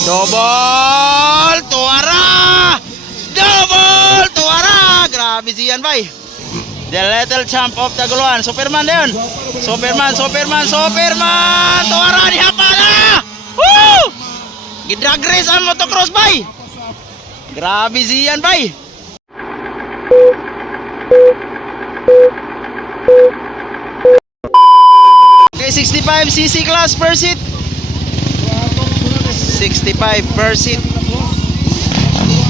Double tuara! Double tuara! Grabe siyan bay. The little champ of Taguluan. Superman na yun. Superman. Tuara ni Hapala! Woo! Gidrag race ang motocross bay. Grabe siyan bay. Okay, 65cc class per seat. 65 per seat.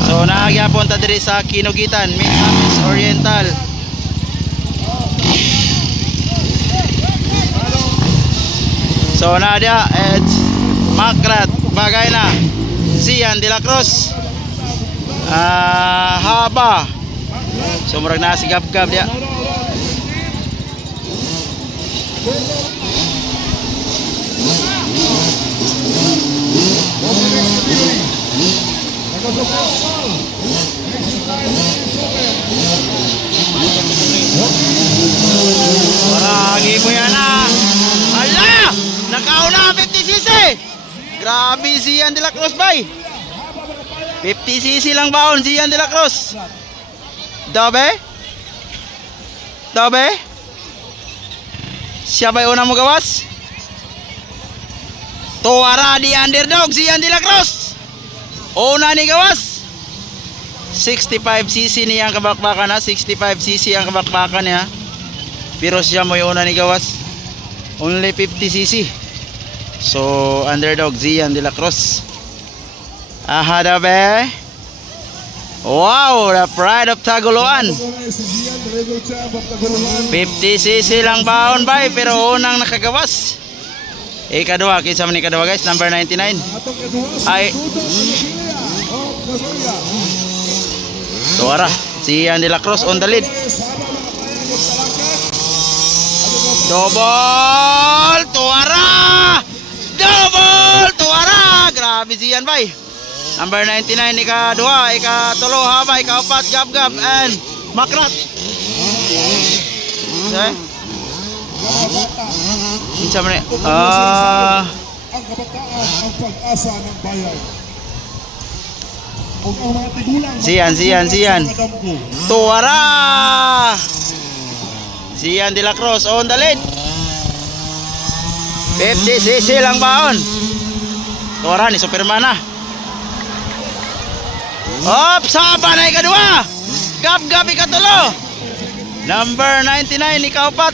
So nakagyapon ta diri sa Kinugitan, Misamis Oriental. So nadia it's Makrat bagay na Zian de la Cruz. Haba. So murag na si gab-gab dia. Maragi mo yan ah. Ala! Nakauna 50cc. Grabe Zian de la Cruz bay. 50cc lang baon Zian de la Cruz. Dobe? Siya ba'y unang magawas? Tuwara di underdog Zian de la Cruz. Una ni gawas. 65cc niya ang kabakbakan ha. 65cc ang kabakbakan niya. Pero siya mo yung una ni gawas. Only 50cc. So underdog Zian de la Cruz. Aha dabe. Wow, the pride of Taguluan. 50cc lang baon bay, pero unang nakagawas. Ikadua, kinsa man ni kadua guys, number 99. Ay. Tuara, Zian de la Cruz on the lead. Double tuara! Double tuara! Grabe Zian bay. Number 99 ikadua, ikatulo haba, ikaapat gab-gab and Makrat. Okay. Kinsa man ni? Ang kabataan ang pag-asa ng bayan. Zian. Tuara! Zian de la Cruz on the lead. 50cc lang baon. Tuara ni Superman na. Op, saba na ikadua. Gab-gab ikatulo. Number 99 ikaapat.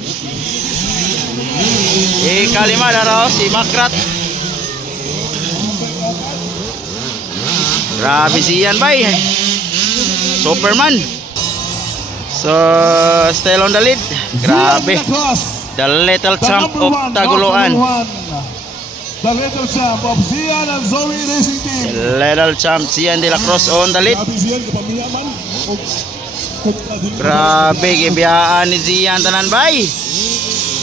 Ikalima daraw si Makrat. Grabe siyan bay. Superman. So still on the lead. Grabe. The little champ of Taguluan. The little champ of Zian and Zoe Racing Team. The little champ Zian de la Cruz on the lead. Grabe gibiyaan ni Zian tanan bay.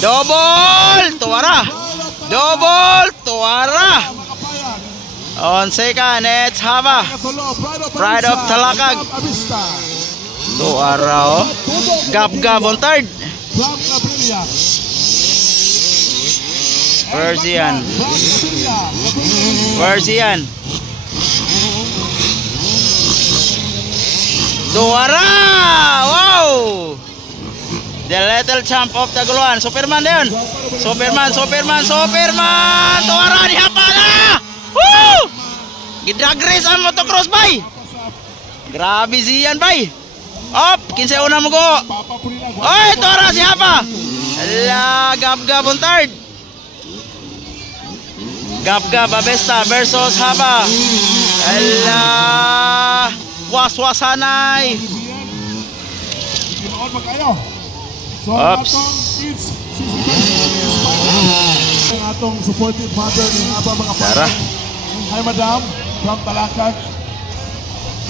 Double tuara. On second, it's Haba. Pride of Talakag. Tuara oh. Gab-gab on third. Persian. Tuara! Wow! The little champ of Taguluan. Superman na yun. Superman. Tuara ni Hapala! Woo! Gidrag race ang motocross bay. Grabe Zian bay. Op, kinsa una mo go. Oy, tuara si Hapa. Ala, gab-gab on third. Gab-gab Abesta versus Haba. Ala, was-wasanay. Oops. Ang atong supportive mother ng Haba mga Tara. Hi madam, from Talakag.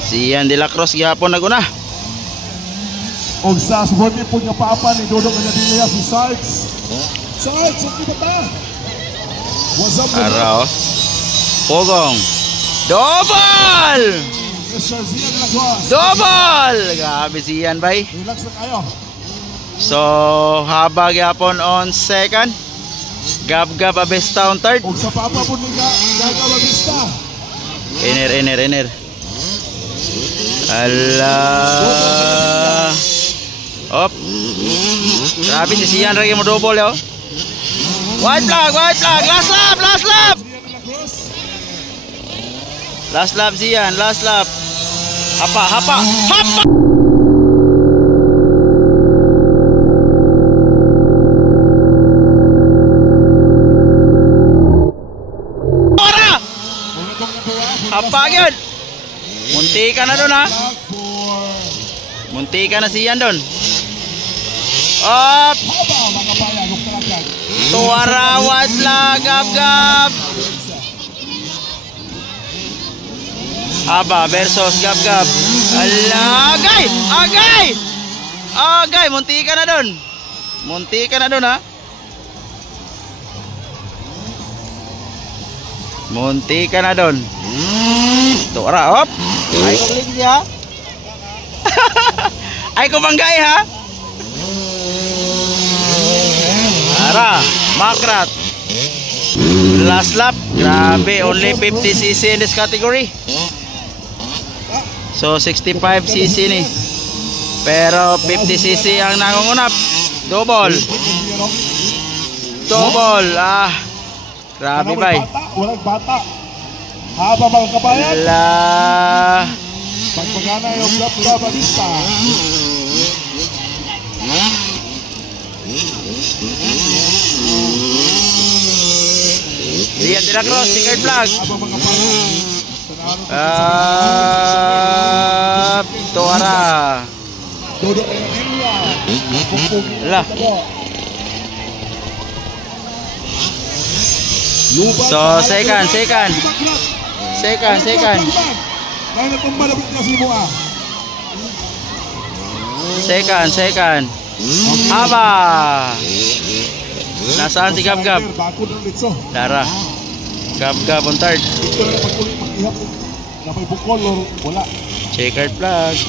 Zian de la Cruz gihapon naguna. O sa supportive po nga papa ni Dodong Kanyadilla si Sarge. Sarge, hindi ba ta? What's up? Araw. Pogong. Double! Mr. Zian Lagwas. Double! Grabe Zian bay. Relax na kayo. So, Haba gihapon on second. Gab-gab Abesta on third. O sa papa po ni Gaga Babista. Iner. Ala. Op. Grabe si Sian lagi mo double yo. White flag. Last lap. Last lap Sian, last lap. Hapa. Ora! Hapa gyud. Munti ka na doon ha. Munti ka na Sian doon. Up. Tuara white flag, gab. Haba versus gab. Ala, agay, munti ka na doon ha. Munti ka na doon. Tuara, op. Ay ko balik siya. Ay ko banggay ha. Ara, Makrat. Last lap. Grabe, only 50cc in this category. So 65cc ni. Pero 50cc ang nangungunap. Double. Grabe bay. Walang bata. Haba mga kabayan. Ala. Pagpagana yung Brabanista. Lihat tidak cross, tinggal flag. Haba mga kabayan. Tuara. Dodok Emilia. Lah. So second. Dahil natumba na na si Mua. Second. Haba. Nasaan si Gab? Bago ng litso. Dara. Gab on third. Ito na pagkulit mag-ihap. Na may bukol or wala. Checkered flag.